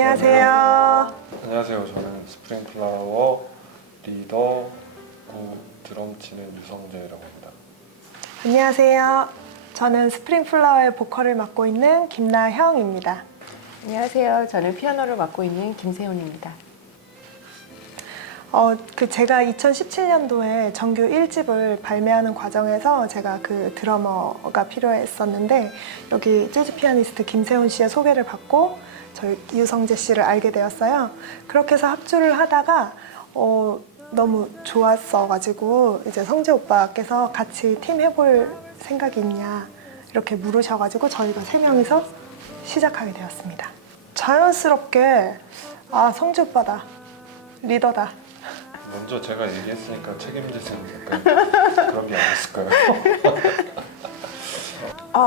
안녕하세요. 안녕하세요. 저는 스프링플라워 리더 구 드럼 치는 유성재라고 합니다. 안녕하세요. 저는 스프링플라워의 보컬을 맡고 있는 김나형입니다. 안녕하세요. 저는 피아노를 맡고 있는 김세훈입니다. 제가 2017년도에 정규 1집을 발매하는 과정에서 제가 그 드러머가 필요했었는데 여기 재즈 피아니스트 김세훈 씨의 소개를 받고 저희 유성재 씨를 알게 되었어요. 그렇게 해서 합주를 하다가 너무 좋았어가지고 이제 성재 오빠께서 같이 팀 해볼 생각이 있냐 이렇게 물으셔가지고 저희가 3명이서 시작하게 되었습니다. 자연스럽게 성재 오빠다, 리더다. 먼저 제가 얘기했으니까 책임지세요. 약간 그런 게 아니었을까요?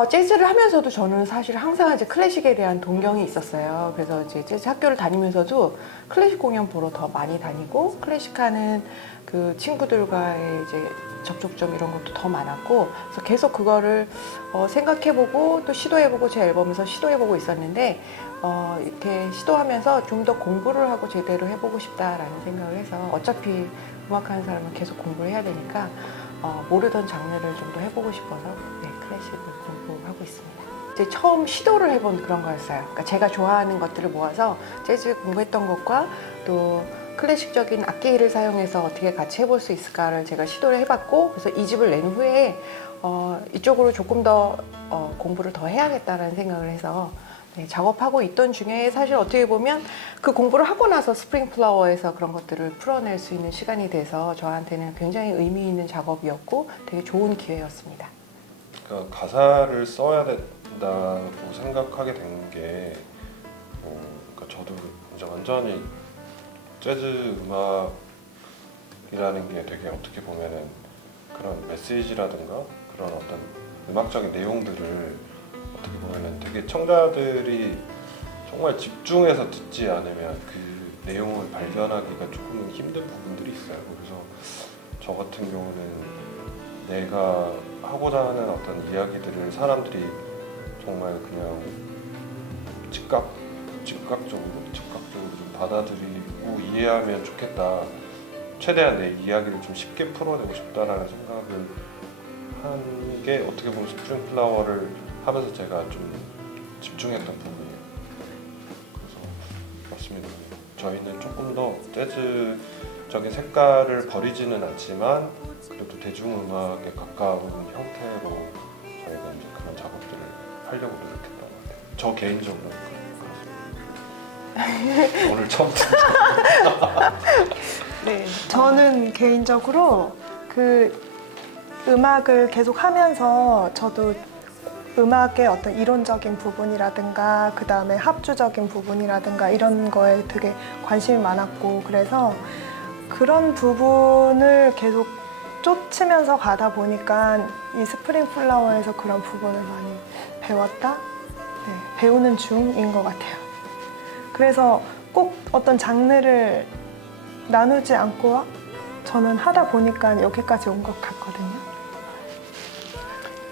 재즈를 하면서도 저는 사실 항상 이제 클래식에 대한 동경이 있었어요. 그래서 이제 재즈 학교를 다니면서도 클래식 공연 보러 더 많이 다니고 클래식하는 그 친구들과의 이제 접촉점 이런 것도 더 많았고 그래서 계속 그거를 생각해보고 또 시도해보고 제 앨범에서 시도해보고 있었는데 이렇게 시도하면서 좀 더 공부를 하고 제대로 해보고 싶다라는 생각을 해서 어차피 음악하는 사람은 계속 공부를 해야 되니까 모르던 장르를 좀 더 해보고 싶어서 클래식을 공부하고 있습니다. 이제 처음 시도를 해본 그런 거였어요. 그러니까 제가 좋아하는 것들을 모아서 재즈 공부했던 것과 또 클래식적인 악기를 사용해서 어떻게 같이 해볼 수 있을까를 제가 시도를 해봤고 그래서 이 집을 낸 후에 이쪽으로 조금 더 공부를 더 해야겠다는 생각을 해서 작업하고 있던 중에 사실 어떻게 보면 그 공부를 하고 나서 스프링플라워에서 그런 것들을 풀어낼 수 있는 시간이 돼서 저한테는 굉장히 의미 있는 작업이었고 되게 좋은 기회였습니다. 그러니까 가사를 써야 된다고 생각하게 된 게 그러니까 저도 이제 완전히 재즈 음악이라는 게 되게 어떻게 보면은 그런 메시지라든가 그런 어떤 음악적인 내용들을 어떻게 보면은 되게 청자들이 정말 집중해서 듣지 않으면 그 내용을 발견하기가 조금 힘든 부분들이 있어요. 그래서 저 같은 경우는 내가 하고자 하는 어떤 이야기들을 사람들이 정말 그냥 즉각적으로 좀 받아들이고 이해하면 좋겠다. 최대한 내 이야기를 좀 쉽게 풀어내고 싶다라는 생각을 한 게 어떻게 보면 스프링플라워를 하면서 제가 좀 집중했던 부분이에요. 그래서 맞습니다. 저희는 조금 더 재즈적인 색깔을 버리지는 않지만 그래도 대중음악에 가까운 형태로 저희가 이제 그런 작업들을 하려고 노력했던 것 같아요. 저 개인적으로 그렇습니다. 오늘 처음 듣는 네. 저는 개인적으로 그 음악을 계속 하면서 저도 음악의 어떤 이론적인 부분이라든가 그 다음에 합주적인 부분이라든가 이런 거에 되게 관심이 많았고 그래서 그런 부분을 계속 쫓으면서 가다 보니까 이 스프링플라워에서 그런 부분을 많이 배웠다? 배우는 중인 것 같아요. 그래서 꼭 어떤 장르를 나누지 않고 저는 하다 보니까 여기까지 온 것 같거든요.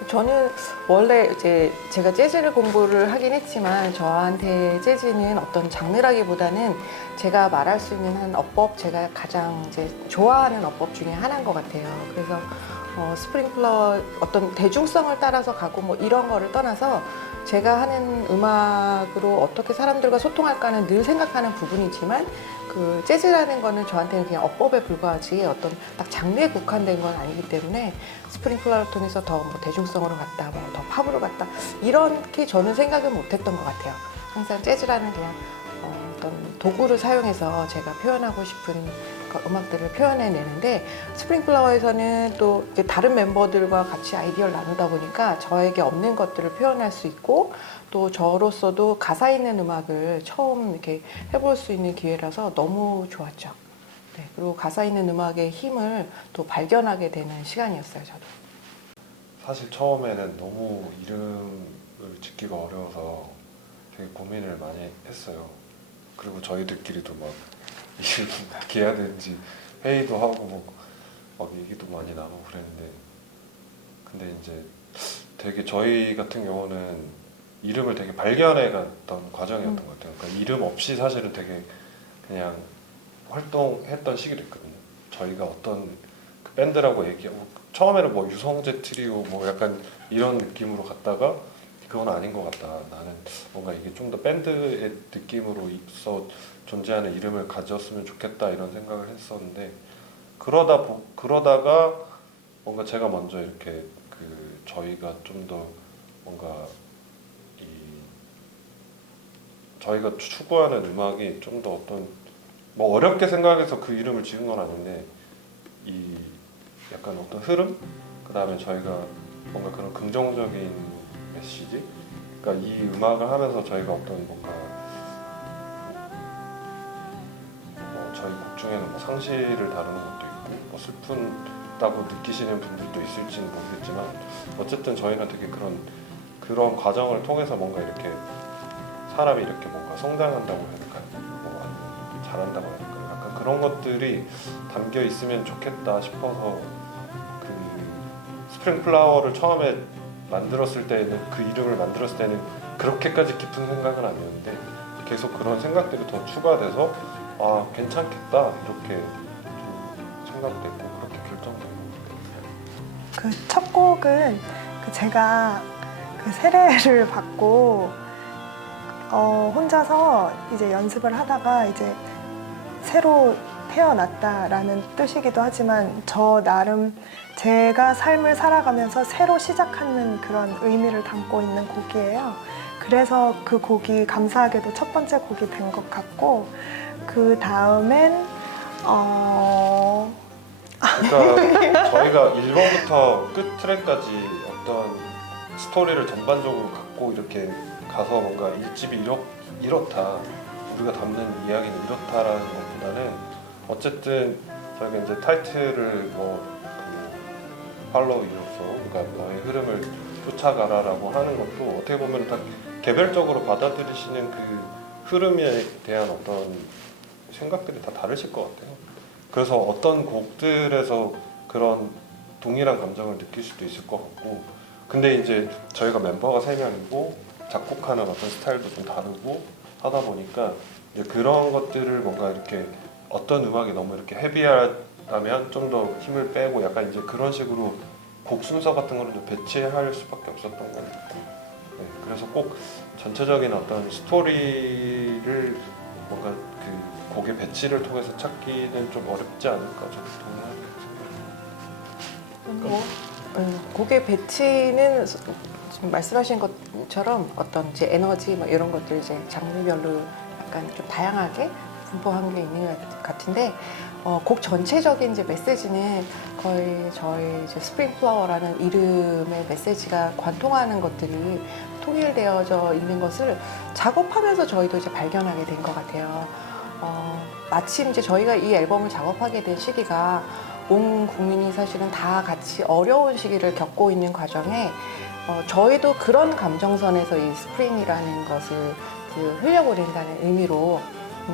저는 원래 이제 제가 재즈를 공부를 하긴 했지만 저한테 재즈는 어떤 장르라기보다는 제가 말할 수 있는 한 어법, 제가 가장 이제 좋아하는 어법 중에 하나인 것 같아요. 그래서 스프링플라워 어떤 대중성을 따라서 가고 뭐 이런 거를 떠나서 제가 하는 음악으로 어떻게 사람들과 소통할까는 늘 생각하는 부분이지만 그 재즈라는 거는 저한테는 그냥 어법에 불과하지 어떤 딱 장르에 국한된 건 아니기 때문에 스프링플라워를 통해서 더 뭐 대중성으로 갔다, 뭐 더 팝으로 갔다 이렇게 저는 생각은 못했던 것 같아요. 항상 재즈라는 그냥 어떤 도구를 사용해서 제가 표현하고 싶은 음악들을 표현해내는데 스프링플라워에서는 또 이제 다른 멤버들과 같이 아이디어를 나누다 보니까 저에게 없는 것들을 표현할 수 있고 또 저로서도 가사 있는 음악을 처음 이렇게 해볼 수 있는 기회라서 너무 좋았죠. 네, 그리고 가사 있는 음악의 힘을 또 발견하게 되는 시간이었어요, 저도. 사실 처음에는 너무 이름을 짓기가 어려워서 되게 고민을 많이 했어요. 그리고 저희들끼리도 막 이름을 어떻게 해야 되는지 회의도 하고 막 얘기도 많이 나누고 그랬는데 근데 이제 되게 저희 같은 경우는 이름을 되게 발견해갔던 과정이었던 것 같아요. 그러니까 이름 없이 사실은 되게 그냥 활동했던 시기도 있거든요. 저희가 어떤 그 밴드라고 얘기하고 처음에는 뭐 유성재 트리오 뭐 약간 이런 느낌으로 갔다가 그건 아닌 것 같다. 나는 뭔가 이게 좀 더 밴드의 느낌으로 있어 존재하는 이름을 가졌으면 좋겠다 이런 생각을 했었는데 그러다가 뭔가 제가 먼저 이렇게 그 저희가 좀 더 뭔가 이 저희가 추구하는 음악이 좀 더 어떤 뭐 어렵게 생각해서 그 이름을 지은 건 아닌데 이 약간 어떤 흐름 그 다음에 저희가 뭔가 그런 긍정적인 메시지 그러니까 이 음악을 하면서 저희가 어떤 뭔가 저희 곡 중에는 뭐 상실을 다루는 것도 있고 뭐 슬픈다고 느끼시는 분들도 있을지는 모르겠지만 어쨌든 저희는 되게 그런 과정을 통해서 뭔가 이렇게 사람이 이렇게 뭔가 성장한다고 해야 될까요? 뭐 아니면 잘한다고 해야 될까요? 약간 그런 것들이 담겨 있으면 좋겠다 싶어서 그 스프링 플라워를 처음에 만들었을 때는 그 이름을 만들었을 때는 그렇게까지 깊은 생각은 아니었는데 계속 그런 생각들이 더 추가돼서 아 괜찮겠다 이렇게 좀 생각되고 그렇게 결정된 것 같아요. 그 첫 곡은 그 제가 그 세례를 받고 혼자서 이제 연습을 하다가 이제 새로 태어났다라는 뜻이기도 하지만 저 나름 제가 삶을 살아가면서 새로 시작하는 그런 의미를 담고 있는 곡이에요. 그래서 그 곡이 감사하게도 첫 번째 곡이 된 것 같고 그 다음엔 그러니까 저희가 1번부터 끝 트랙까지 어떤 스토리를 전반적으로 갖고 이렇게 가서 뭔가 1집이 이렇다 우리가 담는 이야기는 이렇다라는 것보다는 어쨌든 저희가 이제 타이틀을 팔로우 유로소 그러니까 너의 흐름을 쫓아가라라고 하는 것도 어떻게 보면 다 개별적으로 받아들이시는 그 흐름에 대한 어떤 생각들이 다 다르실 것 같아요. 그래서 어떤 곡들에서 그런 동일한 감정을 느낄 수도 있을 것 같고 근데 이제 저희가 멤버가 3명이고 작곡하는 어떤 스타일도 좀 다르고 하다 보니까 이제 그런 것들을 뭔가 이렇게 어떤 음악이 너무 이렇게 헤비하다면 좀 더 힘을 빼고 약간 이제 그런 식으로 곡 순서 같은 거를 좀 배치할 수밖에 없었던 것 같고 네, 그래서 꼭 전체적인 어떤 스토리를 뭔가 그 곡의 배치를 통해서 찾기는 좀 어렵지 않을까 저는 동의하게 생각합니다. 곡의 배치는 지금 말씀하신 것처럼 어떤 이제 에너지 뭐 이런 것들 이제 장르별로 약간 좀 다양하게 분포한 게 있는 것 같은데 곡 전체적인 이제 메시지는 거의 저희 이제 스프링 플라워라는 이름의 메시지가 관통하는 것들이 통일되어져 있는 것을 작업하면서 저희도 이제 발견하게 된 것 같아요. 마침 이제 저희가 이 앨범을 작업하게 된 시기가 온 국민이 사실은 다 같이 어려운 시기를 겪고 있는 과정에 저희도 그런 감정선에서 이 스프링이라는 것을 흘려보낸다는 의미로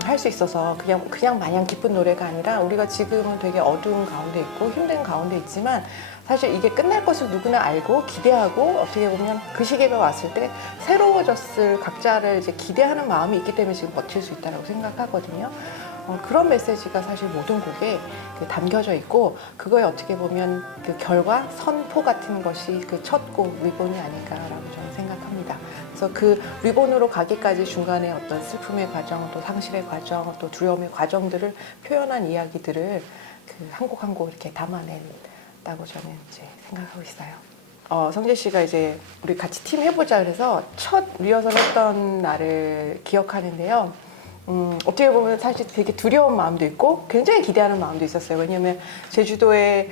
할 수 있어서 그냥 마냥 기쁜 노래가 아니라 우리가 지금은 되게 어두운 가운데 있고 힘든 가운데 있지만 사실 이게 끝날 것을 누구나 알고 기대하고 어떻게 보면 그 시기가 왔을 때 새로워졌을 각자를 이제 기대하는 마음이 있기 때문에 지금 버틸 수 있다고 생각하거든요. 그런 메시지가 사실 모든 곡에 담겨져 있고 그거에 어떻게 보면 그 결과 선포 같은 것이 그 첫 곡 리본이 아닐까라고 저는 생각합니다. 그래서 그 리본으로 가기까지 중간에 어떤 슬픔의 과정, 또 상실의 과정, 또 두려움의 과정들을 표현한 이야기들을 그 한 곡 한 곡 이렇게 담아낸다고 저는 이제 생각하고 있어요. 성재 씨가 이제 우리 같이 팀 해보자 그래서 첫 리허설 했던 날을 기억하는데요. 어떻게 보면 사실 되게 두려운 마음도 있고 굉장히 기대하는 마음도 있었어요. 왜냐하면 제주도에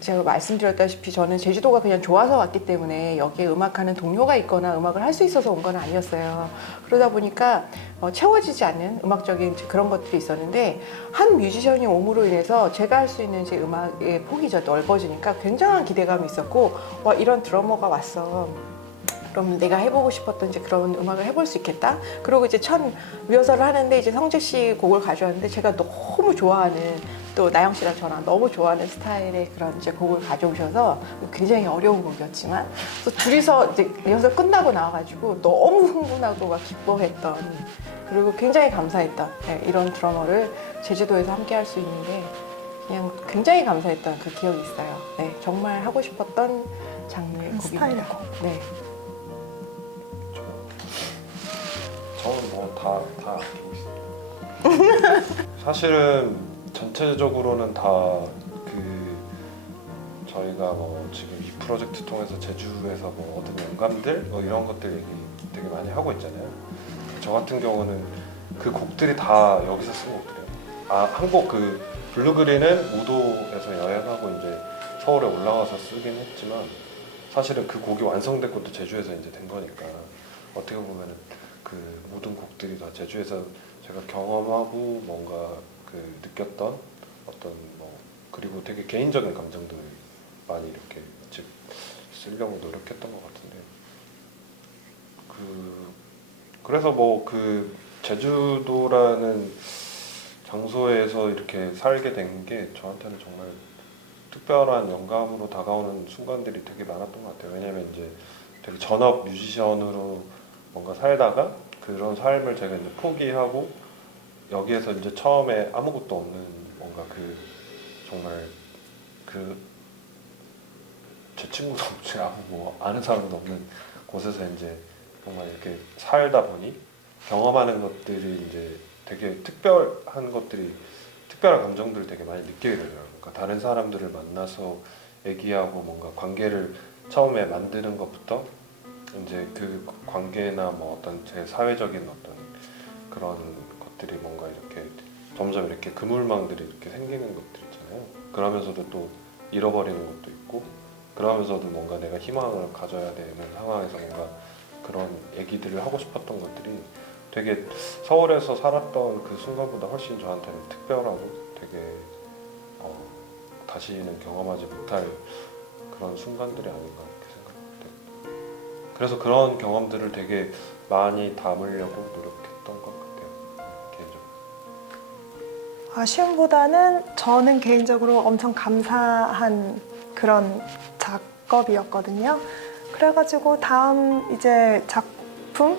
제가 말씀드렸다시피 저는 제주도가 그냥 좋아서 왔기 때문에 여기에 음악하는 동료가 있거나 음악을 할 수 있어서 온 건 아니었어요. 그러다 보니까 채워지지 않는 음악적인 그런 것들이 있었는데 한 뮤지션이 옴으로 인해서 제가 할 수 있는 제 음악의 폭이 넓어지니까 굉장한 기대감이 있었고 와 이런 드러머가 왔어. 그럼 내가 해보고 싶었던 이제 그런 음악을 해볼 수 있겠다. 그리고 이제 첫 리허설을 하는데 이제 성재 씨 곡을 가져왔는데 제가 너무 좋아하는 또 나영 씨랑 저랑 너무 좋아하는 스타일의 그런 이제 곡을 가져오셔서 굉장히 어려운 곡이었지만 또 둘이서 이제 리허설 끝나고 나와가지고 너무 흥분하고 막 기뻐했던, 그리고 굉장히 감사했던, 네, 이런 드러머를 제주도에서 함께 할 수 있는 게 그냥 굉장히 감사했던 그 기억이 있어요. 네, 정말 하고 싶었던 장르의 곡입니다. 스타일의 곡. 네. 저는 다 아끼고 있습니다. 사실은 전체적으로는 다 저희가 뭐 지금 이 프로젝트 통해서 제주에서 뭐 얻은 영감들 뭐 이런 것들 얘기 되게 많이 하고 있잖아요. 저 같은 경우는 그 곡들이 다 여기서 쓴 곡들이에요. 한 곡 그 블루그린은 우도에서 여행하고 이제 서울에 올라와서 쓰긴 했지만 사실은 그 곡이 완성된 것도 제주에서 이제 된 거니까 어떻게 보면은 그 모든 곡들이 다 제주에서 제가 경험하고 뭔가 그 느꼈던 어떤 뭐 그리고 되게 개인적인 감정들을 많이 이렇게 즉 쓰려고 노력했던 것 같은데 그래서 뭐 그 제주도라는 장소에서 이렇게 살게 된 게 저한테는 정말 특별한 영감으로 다가오는 순간들이 되게 많았던 것 같아요. 왜냐면 이제 되게 전업 뮤지션으로 뭔가 살다가 그런 삶을 제가 이제 포기하고 여기에서 이제 처음에 아무것도 없는 뭔가 그 정말 그 제 친구도 없지 뭐 아는 사람도 없는 곳에서 이제 정말 이렇게 살다 보니 경험하는 것들이 이제 되게 특별한 것들이 특별한 감정들을 되게 많이 느끼게 되더라고요. 그러니까 다른 사람들을 만나서 얘기하고 뭔가 관계를 처음에 만드는 것부터 이제 그 관계나 뭐 어떤 제 사회적인 어떤 그런 것들이 뭔가 이렇게 점점 이렇게 그물망들이 이렇게 생기는 것들 있잖아요. 그러면서도 또 잃어버리는 것도 있고 그러면서도 뭔가 내가 희망을 가져야 되는 상황에서 뭔가 그런 얘기들을 하고 싶었던 것들이 되게 서울에서 살았던 그 순간보다 훨씬 저한테는 특별하고 되게 다시는 경험하지 못할 그런 순간들이 아닌가 이렇게 생각해요. 그래서 그런 경험들을 되게 많이 담으려고 노력했던 것 같아요. 개인적으로. 아쉬움보다는 저는 개인적으로 엄청 감사한 그런 작업이었거든요. 그래가지고 다음 이제 작품,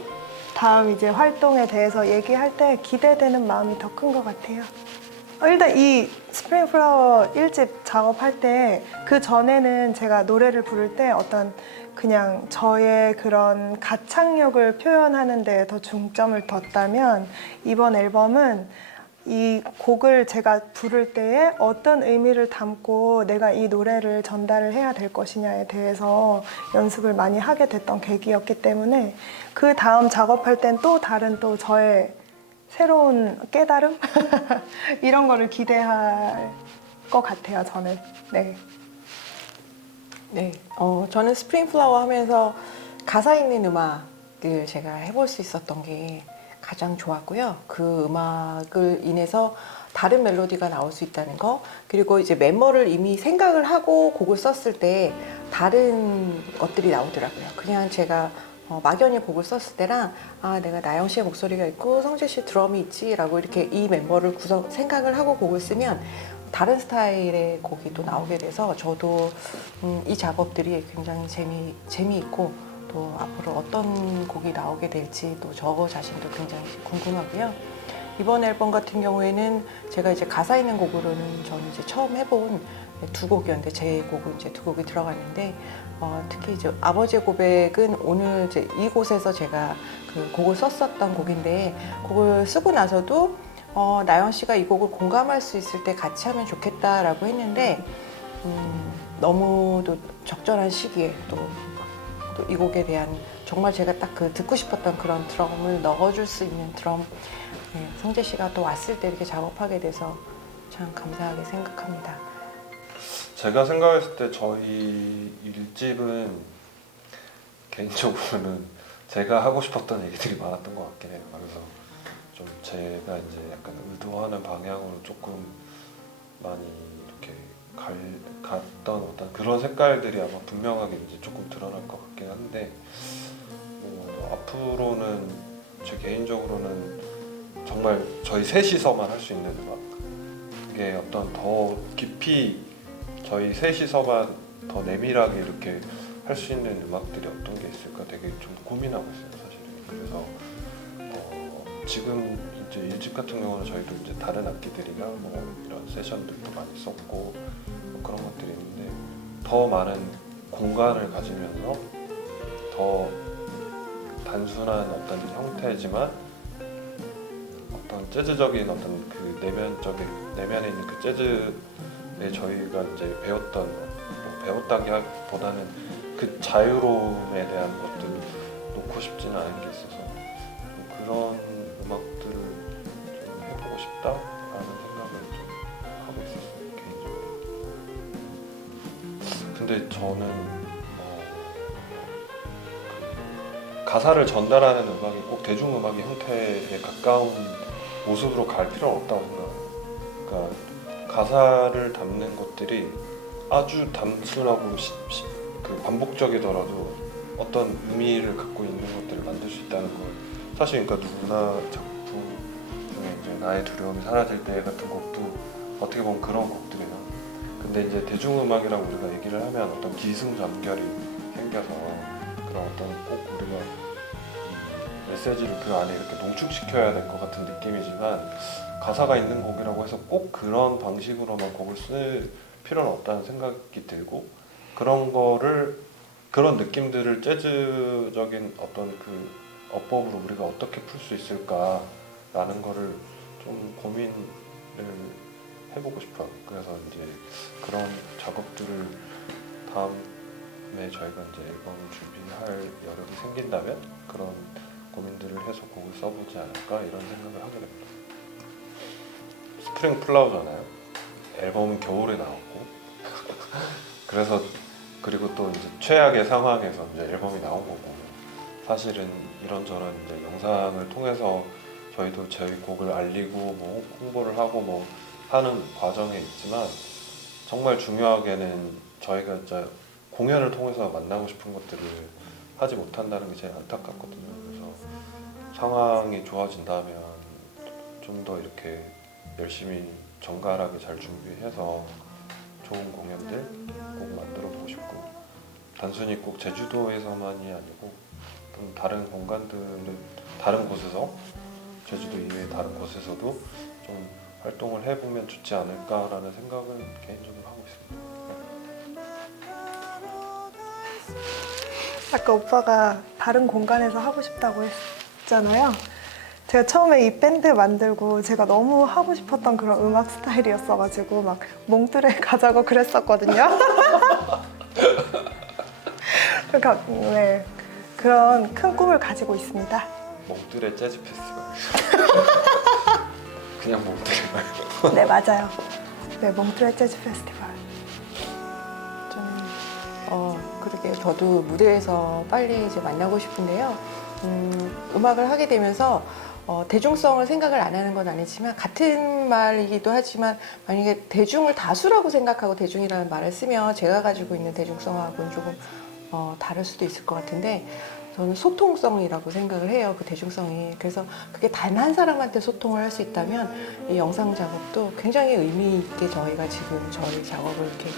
다음 이제 활동에 대해서 얘기할 때 기대되는 마음이 더 큰 것 같아요. 일단 이 스프링 플라워 1집 작업할 때 그 전에는 제가 노래를 부를 때 어떤 그냥 저의 그런 가창력을 표현하는 데에 더 중점을 뒀다면 이번 앨범은 이 곡을 제가 부를 때에 어떤 의미를 담고 내가 이 노래를 전달을 해야 될 것이냐에 대해서 연습을 많이 하게 됐던 계기였기 때문에 그 다음 작업할 땐 또 다른 또 저의 새로운 깨달음? 이런 거를 기대할 것 같아요, 저는. 네. 네, 저는 스프링 플라워 하면서 가사 있는 음악을 제가 해볼 수 있었던 게 가장 좋았고요. 그 음악을 인해서 다른 멜로디가 나올 수 있다는 거, 그리고 이제 멤버를 이미 생각을 하고 곡을 썼을 때 다른 것들이 나오더라고요. 그냥 제가 막연히 곡을 썼을 때랑 내가 나영 씨의 목소리가 있고 성재 씨 드럼이 있지 라고 이렇게 이 멤버를 생각을 하고 곡을 쓰면 다른 스타일의 곡이 또 나오게 돼서 저도 이 작업들이 굉장히 재미있고 또 앞으로 어떤 곡이 나오게 될지 또 저 자신도 굉장히 궁금하고요. 이번 앨범 같은 경우에는 제가 이제 가사 있는 곡으로는 저는 이제 처음 해본 두 곡이었는데 제 곡은 이제 두 곡이 들어갔는데 특히 이제 아버지의 고백은 오늘 이제 이곳에서 제가 그 곡을 썼었던 곡인데 곡을 쓰고 나서도 나영 씨가 이 곡을 공감할 수 있을 때 같이 하면 좋겠다라고 했는데 너무도 적절한 시기에 또 이 곡에 대한 정말 제가 딱 그 듣고 싶었던 그런 드럼을 넣어줄 수 있는 드럼 성재 씨가 또 왔을 때 이렇게 작업하게 돼서 참 감사하게 생각합니다. 제가 생각했을 때 저희 1집은 개인적으로는 제가 하고 싶었던 얘기들이 많았던 것 같긴 해요. 그래서 좀 제가 이제 약간 의도하는 방향으로 조금 많이 이렇게 갔던 어떤 그런 색깔들이 아마 분명하게 이제 조금 드러날 것 같긴 한데 앞으로는 제 개인적으로는 정말 저희 셋이서만 할 수 있는 음악 게 어떤 더 깊이 저희 셋이서만 더 내밀하게 이렇게 할 수 있는 음악들이 어떤 게 있을까 되게 좀 고민하고 있어요, 사실은. 그래서 지금 이제 1집 같은 경우는 저희도 이제 다른 악기들이나 뭐 이런 세션들도 많이 썼고 뭐 그런 것들이 있는데 더 많은 공간을 가지면서 더 단순한 어떤 형태지만 어떤 재즈적인 어떤 그 내면에 있는 그 재즈에 저희가 이제 배웠던 뭐 배웠다기보다는 그 자유로움에 대한 것들을 놓고 싶지는 않은 게 있어서 그런 음악들을 좀 해보고 싶다라는 생각을 좀 하고 있었어요, 개인적으로. 근데 저는 그 가사를 전달하는 음악이 꼭 대중음악의 형태에 가까운 모습으로 갈 필요는 없다고 생각해요. 그러니까 가사를 담는 것들이 아주 단순하고 그 반복적이더라도 어떤 의미를 갖고 있는 것들을 만들 수 있다는 걸 사실 그러니까 누구나 작품 중에 이제 나의 두려움이 사라질 때 같은 곡도 어떻게 보면 그런 곡들이에요. 근데 이제 대중음악이라고 우리가 얘기를 하면 어떤 기승전결이 생겨서 그런 어떤 꼭 우리가 메시지를 그 안에 이렇게 농축시켜야 될 것 같은 느낌이지만 가사가 있는 곡이라고 해서 꼭 그런 방식으로만 곡을 쓸 필요는 없다는 생각이 들고 그런 느낌들을 재즈적인 어떤 그 어법으로 우리가 어떻게 풀 수 있을까라는 거를 좀 고민을 해보고 싶어요. 그래서 이제 그런 작업들을 다음에 저희가 이제 앨범을 준비할 여력이 생긴다면 그런 고민들을 해서 곡을 써보지 않을까 이런 생각을 하게 됩니다. 스프링 플라워잖아요. 앨범은 겨울에 나왔고 그래서 그리고 또 이제 최악의 상황에서 이제 앨범이 나온 거고 사실은 이런저런 이제 영상을 통해서 저희도 저희 곡을 알리고 뭐 홍보를 하고 뭐 하는 과정에 있지만 정말 중요하게는 저희가 이제 공연을 통해서 만나고 싶은 것들을 하지 못한다는 게 제일 안타깝거든요. 그래서 상황이 좋아진다면 좀 더 이렇게 열심히 정갈하게 잘 준비해서 좋은 공연들 꼭 만들어 보고 싶고 단순히 꼭 제주도에서만이 아니고 좀 다른 공간들을 다른 곳에서 제주도 이외의 다른 곳에서도 좀 활동을 해보면 좋지 않을까라는 생각을 개인적으로 하고 있습니다. 아까 오빠가 다른 공간에서 하고 싶다고 했잖아요. 제가 처음에 이 밴드 만들고 제가 너무 하고 싶었던 그런 음악 스타일이었어가지고 막 몽뚜레 가자고 그랬었거든요. 그러니까 네, 그런 큰 꿈을 가지고 있습니다. 몽뚜레 재즈 페스티벌. 그냥 몽뚜레 말고. 네, 맞아요. 네, 몽뚜레 재즈 페스티벌. 그러게 저도 무대에서 빨리 이제 만나고 싶은데요. 음악을 하게 되면서 대중성을 생각을 안 하는 건 아니지만 같은 말이기도 하지만 만약에 대중을 다수라고 생각하고 대중이라는 말을 쓰면 제가 가지고 있는 대중성하고는 조금 다를 수도 있을 것 같은데 저는 소통성이라고 생각을 해요. 그 대중성이. 그래서 그게 단 한 사람한테 소통을 할 수 있다면 이 영상 작업도 굉장히 의미 있게 저희가 지금 저희 작업을 이렇게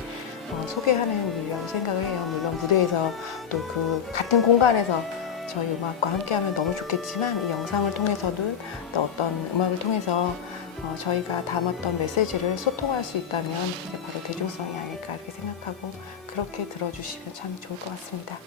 소개하는 일이라고 생각을 해요. 물론 무대에서 또 그 같은 공간에서 저희 음악과 함께하면 너무 좋겠지만 이 영상을 통해서도 또 어떤 음악을 통해서 저희가 담았던 메시지를 소통할 수 있다면 이게 바로 대중성이 아닐까 이렇게 생각하고 그렇게 들어주시면 참 좋을 것 같습니다.